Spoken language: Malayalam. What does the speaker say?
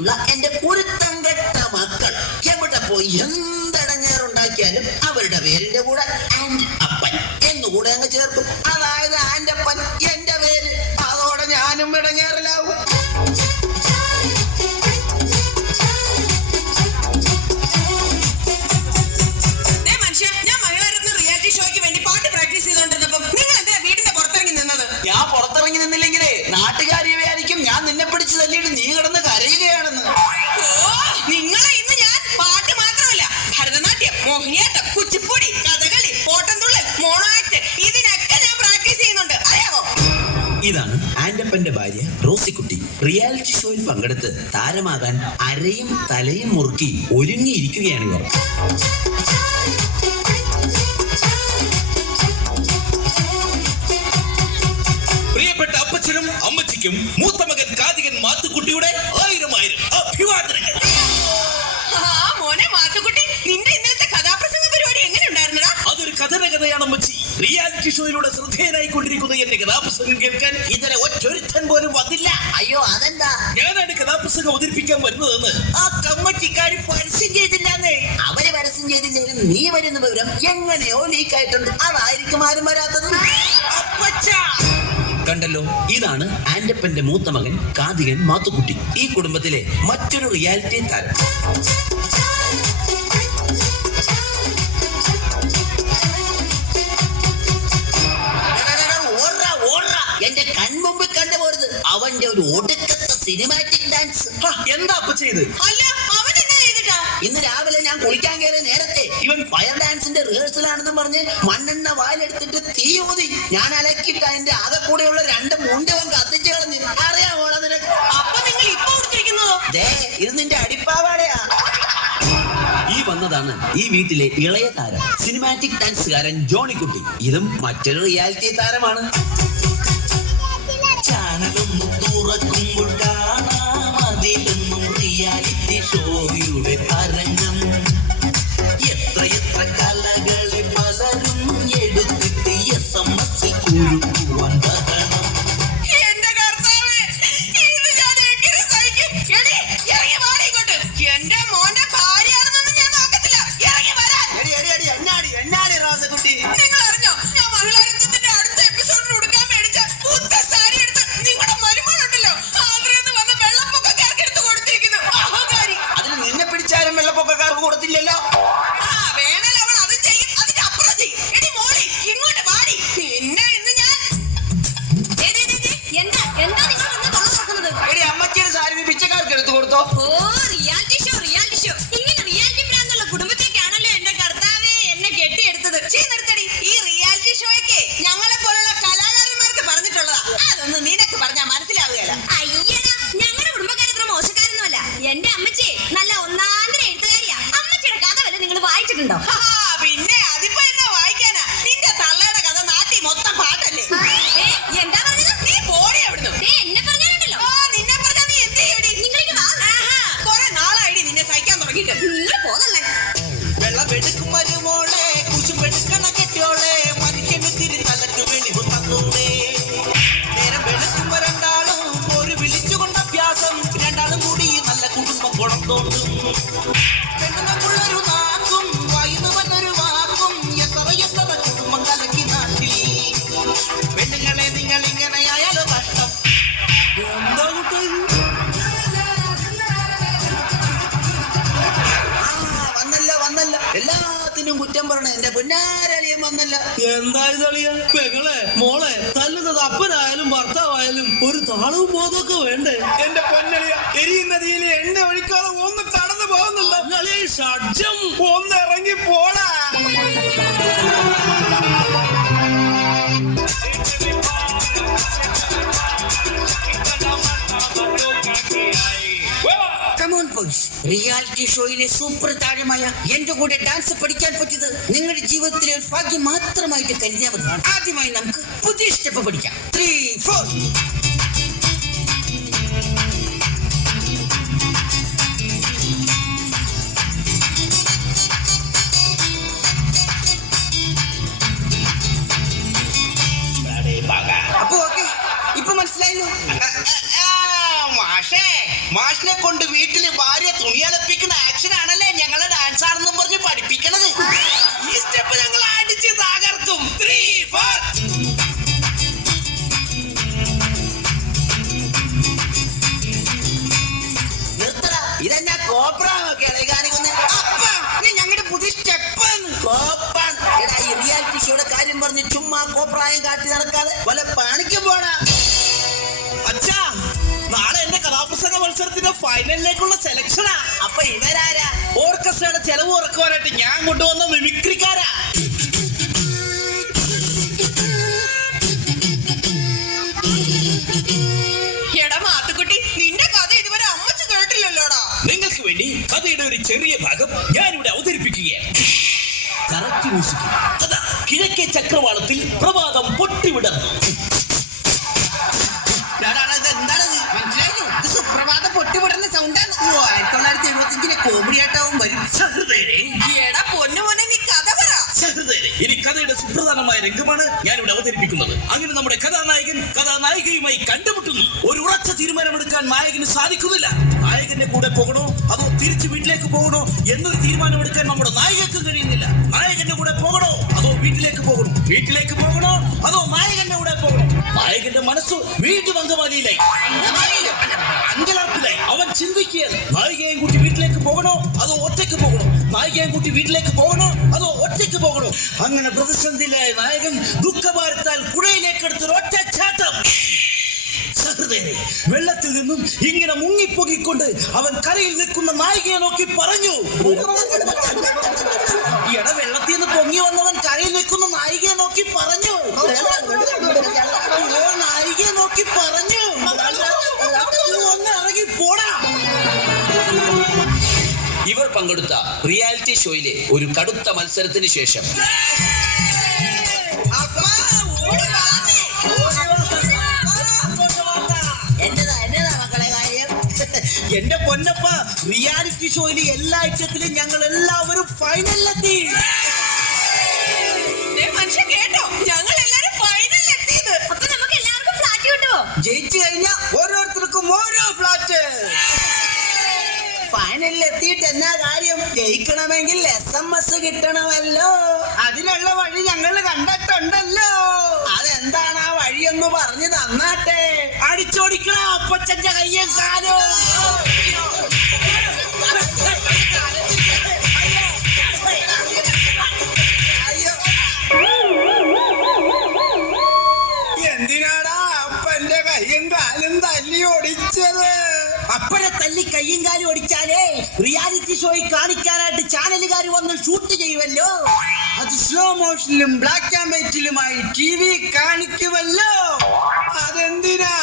വീട്ടിലുള്ള എന്റെ കുരുത്തം കെട്ട മക്കൾ എവിടെ പോയി എന്തടങ്ങേറുണ്ടാക്കിയാലും അവരുടെ പേരിന്റെ കൂടെ ആൻഡ് അപ്പൻ എന്നുകൂടെ അങ്ങ് ചേർക്കും. അതായത് ആൻഡപ്പൻ എന്റെ പേര്. അതോടെ ഞാനും ഇടങ്ങേറിലാവും. ഞാൻ പുറത്തിറങ്ങി നിന്നില്ലെങ്കിലേ നാട്ടുകാരി വിചാരിക്കും ഞാൻ നിന്നെ പിടിച്ച് തല്ലിയിട്ട് നീ കിടന്ന് കരയുകയാണെന്ന്. നിങ്ങളെ ഇന്ന് ഞാൻ പാട്ട് മാത്രമല്ല, ഭരതനാട്യം, മോഹിനിയാട്ടം, കുച്ചിപ്പുടി, കഥകളി, ഓട്ടംതുള്ളൽ, മോണോ ആക്ട് ഇതിനൊക്കെ ഞാൻ പ്രാക്ടീസ് ചെയ്യുന്നുണ്ട്, അറിയാമോ? ഇതാണ് ആൻഡപ്പന്റെ ഭാര്യ റോസിക്കുട്ടി. റിയാലിറ്റി ഷോയിൽ പങ്കെടുത്ത് താരമാകാൻ അരയും തലയും മുറുക്കി ഒരുങ്ങിയിരിക്കുകയാണ് ഇവർ. പ്രിയപ്പെട്ട അപ്പച്ചനും അമ്മച്ചിക്കും മൂത്ത മകൻ കാതികൻ മാത്തുക്കുട്ടിയുടെ 1000 അഭിവാദനങ്ങൾ. മോനെ മാത്തുക്കുട്ടി, നിന്റെ ഇന്നലത്തെ കഥാപ്രസംഗ പരിപാടി എങ്ങനെ ഉണ്ടായിരുന്നടാ? അതൊരു കഥയാണ് അമ്മച്ചി. റിയാലിറ്റി ഷോയിലൂടെ ശ്രദ്ധേയനായിക്കൊണ്ടിരിക്കുന്ന എന്റെ കഥാപ്രസംഗം കേൾക്കാൻ ഇന്നലെ ഒറ്റൊരുത്തൻ പോലും വന്നില്ല. അയ്യോ, അതെന്താ? ഞാനാണ് കഥാപ്രസംഗം അവതരിപ്പിക്കാൻ വരുന്നതെന്ന് ആ കമ്മറ്റിക്കാർ പരസ്യം ചെയ്തില്ലാന്നേ. അവര് പരസ്യം ചെയ്തില്ലെങ്കിലും നീ വരുന്ന വിവരം എങ്ങനെയോ ലീക്കായിട്ടുണ്ട്. അതായിരിക്കും ആരും വരാത്തത്. കണ്ടല്ലോ, ഇതാണ് ആൻഡപ്പന്റെ മൂത്ത മകൻ കാതികൻ മാത്തുക്കുട്ടി. ഈ കുടുംബത്തിലെ മറ്റൊരു റിയാലിറ്റി താരം. എന്റെ കൺമുമ്പിൽ കണ്ടുപോരുത് അവന്റെ ഒരു ഒടുക്കത്തെ സിനിമാറ്റിക് ഡാൻസ്. എന്താ അപ്പ ചെയ്ത്? അല്ല, അവൻ എന്നാ ചെയ്തിട്ടാ? ഇന്ന് രാവിലെ ഞാൻ കുളിക്കാൻ കയറിയ നേരത്തെ ഇവൻ ഫയർ ഡാൻസിന്റെ റിഹേഴ്സലാണെന്ന് പറഞ്ഞ് മണ്ണെണ്ണ വായിലെടുത്തിട്ട് തീ ഊതി. ഞാൻ അലക്കിട്ട് അതിന്റെ ആകെ കൂടെയുള്ള 2 മുണ്ടവൻ കത്തിച്ചു കളഞ്ഞു. അറിയാമോ നിനക്ക്? അപ്പൊ നിങ്ങൾ ഇപ്പൊ കൊടുത്തിരിക്കുന്നതോ? ഇത് നിന്റെ അടിപ്പാവാടയാ. ഈ വന്നതാണ് ഈ വീട്ടിലെ ഇളയ താരം, സിനിമാറ്റിക് ഡാൻസുകാരൻ ജോണിക്കുട്ടി. ഇതും മറ്റൊരു റിയാലിറ്റി താരമാണ്. ചാനലൊന്നും തുറക്കുമ്പോൾ കാണാം അതിലൊന്നും റിയാലിറ്റി ഷോയുടെ തരംഗം. എത്ര കലകളെ പലരും എടുത്തിട്ട് SMS കുരുക്കുവാൻ ബഹളം. എന്റെ കർത്താവേ, ഇത് ഞാൻ എങ്ങനെ സഹിക്കും? എടി, ഇറങ്ങി വാടി ഇങ്ങോട്ട്. എന്റെ മോന്റെ ഭാര്യയാണെന്നൊന്നും ഞാൻ നോക്കത്തില്ല. ഇറങ്ങി വരാൻ. എന്നാടി റോസക്കുട്ടി? നിങ്ങൾ അറിഞ്ഞോ, ഞാൻ മഹിളാരത്വത്തിന്റെ അടുത്ത എപ്പിസോഡിൽ ഉടുക്കാൻ മേടിച്ച പുത്ത സാരി എടുത്ത് നിങ്ങളുടെ മരുമോളുണ്ടല്ലോ ആഗ്രഹം വന്ന് വെള്ളപ്പൊക്കക്കാർക്ക് എടുത്ത് കൊടുത്തിരിക്കുന്നു. അഹങ്കാരി. അതിന് നിന്നെ പിടിച്ചാലും വെള്ളപ്പൊക്കക്കാർക്ക് കൊടുത്തില്ലല്ലോ. വേണേൽ അവൾ അത് ചെയ്യും, അതിന്റെ അപ്പുറം ചെയ്യും. എടി മോളി, ഇങ്ങോട്ട് വാടി. നിന്നെ ഇന്ന് ഞാൻ എന്താ നിങ്ങൾ വന്ന് തുറ തുറക്കുന്നത്? എടി, അമ്മച്ചിയുടെ സാരി പിച്ചക്കാർക്ക് എടുത്തു കൊടുത്തോ? Reality show. ഇങ്ങനെ റിയാലിറ്റി ഭ്രാന്തുള്ള കുടുംബത്തേക്കാണല്ലോ എന്റെ കർത്താവേ എന്നെ കെട്ടിയെടുത്തത്. നിർത്തടി. ഈ റിയാലിറ്റി ഷോയ്ക്ക് ഞങ്ങളെ പോലുള്ള കലാകാരന്മാർക്ക് പറഞ്ഞിട്ടുള്ളതാ. അതൊന്നും നിനക്ക് പറഞ്ഞാൽ മനസ്സിലാവുകയല്ല. അയ്യടാ, ഞങ്ങളുടെ കുടുംബക്കാരത്ര മോശക്കാരൊന്നുമല്ല. എന്റെ അമ്മച്ചി നല്ല ഒന്നാന്തര എഴുത്തുകാരിയാ. അമ്മച്ചിയുടെ കഥ വല്ല നിങ്ങൾ വായിച്ചിട്ടുണ്ടോ? പിന്നെ അതിപ്പോ എന്നാ വായിക്കാനാ? നിന്റെ തള്ളയുടെ കഥ നാട്ടിൽ മൊത്തം പാട്ടല്ലേ? എന്താ പറഞ്ഞത്? നീ പോടി അവിടുന്ന്. എന്നെ പറഞ്ഞാലുണ്ടല്ലോ. നിന്നെ പറഞ്ഞാ നീ എന്ത് ചെയ്യടി? നിങ്ങളിങ്ങ് വാ. കുറെ നാളായിടി നിന്നെ സഹിക്കാൻ തുടങ്ങിയിട്ട്. നിങ്ങൾ പോകല്ലേ? വെള്ളമെടുക്കും മരുമോളെ, കുശുമെടുക്കണ കെട്ടിയോളെ, മനുഷ്യന് തിരിതലക്ക് വെളിവ് തന്നൂടെ. നേരം വെളുക്കുമ്പോ രണ്ടാളും ഒരു വിളിച്ചുകൊണ്ട അഭ്യാസം. രണ്ടാളും കൂടി നല്ല കുടുംബം കുളത്തോണ്ടും. പെണ്ണുങ്ങൾക്കുള്ളൊരു നാക്കും വൈന്ന് വന്നൊരു വാക്കും. എത്ര കുടുംബം കലക്കി നാട്ടിൽ. പെണ്ണുങ്ങളെ നിങ്ങൾ ഇങ്ങനെയായാലോ കഷ്ടം. വന്നല്ല എല്ലാത്തിനും കുറ്റം പറയണ എന്റെ പൊന്നാരളിയൻ വന്നല്ല. എന്തായത് അളിയാ? പെങ്ങളെ മോളെ തല്ലുന്നത് അപ്പനായാലും ഭർത്താവായാലും ഒരു താളവും ബോധമൊക്കെ വേണ്ടേ? എന്റെ പൊന്നളിയ, എരിയുന്ന തീയിൽ എണ്ണ ഒഴിക്കാതെ ഒന്ന് കടന്നു പോകുന്നുണ്ട്. ഷഡ്ജം ഒന്ന് ഇറങ്ങി പോടാ. റിയാലിറ്റി ഷോയിലെ സൂപ്പർ താരമായ എന്റെ കൂടെ ഡാൻസ് പഠിക്കാൻ പറ്റിയത് നിങ്ങളുടെ ജീവിതത്തിലെ ഒരു ഭാഗ്യം മാത്രമായിട്ട് കരുതിയാൽ മതി. ആദ്യമായി നമുക്ക് പുതിയ സ്റ്റെപ്പ് പഠിക്കാം. 3, 4. മാഷിനെ കൊണ്ട് വീട്ടിൽ സിനിമയ്ക്കുള്ള സെലക്ഷനാ. അപ്പൊ ഇവരാരാ? ഓർക്കസ്ട്രയുടെ ചെലവ് ഉറക്കുവാനായിട്ട് ഞാൻ കൊണ്ടുവന്ന മിമിക്രിക്കാരാ. എടാ മാത്തുക്കുട്ടി, നിന്റെ കഥ ഇതുവരെ അമ്മച്ചു കേട്ടില്ലല്ലോടാ. നിങ്ങൾക്ക് വേണ്ടി കഥയുടെ ഒരു ചെറിയ ഭാഗം ഞാനിവിടെ അവതരിപ്പിക്കുകയാണ്. Correct music. കഥ: കിഴക്കേ ചക്രവാളത്തിൽ പ്രഭാതം പൊട്ടിവിടർന്നു. എന്താണത്? മനസ്സിലായോ? ഇത് സുപ്രഭാത പൊട്ടിവിടുന്ന സൗണ്ടാണ്. 1975 കോമഡി ആയിട്ടാവും വരും. സഹൃദയരെ, എടാ പൊന്നുമോനെ, നീ കഥ പറ. സഹൃദയരെ, ഇനി കഥയുടെ സുപ്രധാനമായ രംഗമാണ് ഞാനിവിടെ അവതരിപ്പിക്കുന്നത്. അങ്ങനെ നമ്മുടെ കഥാനായകൻ കഥാനായികയുമായി കണ്ടുമുട്ടുന്നു. ഒരു ഉറച്ച തീരുമാനമെടുക്കാൻ നായകന് സാധിക്കുന്നില്ല. നായകന്റെ കൂടെ പോകണോ അതോ തിരിച്ചു വീട്ടിലേക്ക് പോകണോ എന്നൊരു തീരുമാനമെടുക്കാൻ നമ്മുടെ നായികക്കും കഴിയുന്നില്ല. നായകന്റെ കൂടെ പോകണോ അതോ വീട്ടിലേക്ക് പോകണോ? വീട്ടിലേക്ക് പോകണോ അതോ നായകന്റെ കൂടെ പോകണോ? നായകന്റെ മനസ്സ് വീണ്ടും അങ്കമാലിയിലായി, അങ്കലാപ്പിലായി. അവൻ ചിന്തിക്കുകയാണ്, നായികയും കൂട്ടി വീട്ടിലേക്ക് പോകണോ അതോ ഒറ്റയ്ക്ക് പോകണോ? നായികയും കൂട്ടി വീട്ടിലേക്ക് പോകണോ അതോ ഒറ്റയ്ക്ക് പോകണോ? അങ്ങനെ പ്രതിസന്ധിയിലായ നായകൻ ദുഃഖഭാരത്താൽ പുഴയിലേക്ക് എടുത്തൊരു ഒറ്റച്ചാട്ടം. സഹൃദയരെ, വെള്ളത്തിൽ നിന്നും ഇങ്ങനെ മുങ്ങിപ്പൊങ്ങിക്കൊണ്ട് അവൻ കരയിൽ നിൽക്കുന്ന നായികയെ നോക്കി പറഞ്ഞു. വെള്ളത്തിൽ നിന്ന് പൊങ്ങി വന്നവൻ കരയിൽ നിൽക്കുന്ന നായികയെ നോക്കി പറഞ്ഞു. നായികയെ നോക്കി പറഞ്ഞു, ഒന്ന് ഇറങ്ങി പോടാ. ഇവർ പങ്കെടുത്ത റിയാലിറ്റി ഷോയിലെ ഒരു കടുത്ത മത്സരത്തിന് ശേഷം എന്റെ പൊന്നപ്പ, റിയാലിറ്റി ഷോയിലെ എല്ലാ ഐറ്റത്തിലും ഞങ്ങൾ എല്ലാവരും ഫൈനലിലെത്തി. മനുഷ്യൻ കേട്ടോ, ഞങ്ങൾ എല്ലാരും ഫൈനലിലെത്തിയത്. അപ്പൊ നമുക്ക് എല്ലാവർക്കും ഫ്ലാറ്റ് കിട്ടുമോ? ജയിച്ചു കഴിഞ്ഞാൽ ഓരോരുത്തർക്കും ഓരോ ഫ്ലാറ്റ്. ഫൈനലിൽ എത്തിയിട്ട് എന്നാ കാര്യം? ജയിക്കണമെങ്കിൽ SMS കിട്ടണമല്ലോ. അതിനുള്ള വഴി ഞങ്ങൾ കണ്ടിട്ടുണ്ടല്ലോ. അതെന്താണ് ആ വഴിയൊന്ന് പറഞ്ഞു തന്നാട്ടെ. അടിച്ചോടിക്കണ അപ്പച്ചന്റെ കയ്യും കാലും. എന്തിനാടാ അപ്പന്റെ കയ്യും കാലും തല്ലി ഓടിച്ചത്? അപ്പനെ തല്ലി കയ്യും കാലും ഓടിച്ചാലേ റിയാലിറ്റി ഷോയിൽ കാണിക്കാനായിട്ട് ചാനലുകാർ വന്ന് ഷൂട്ട് ചെയ്യുമല്ലോ. അത് സ്ലോ മോഷനിലും ബ്ലാക്ക് ആൻഡ് വൈറ്റിലുമായി TV കാണിക്കുമല്ലോ. അതെന്തിനാ?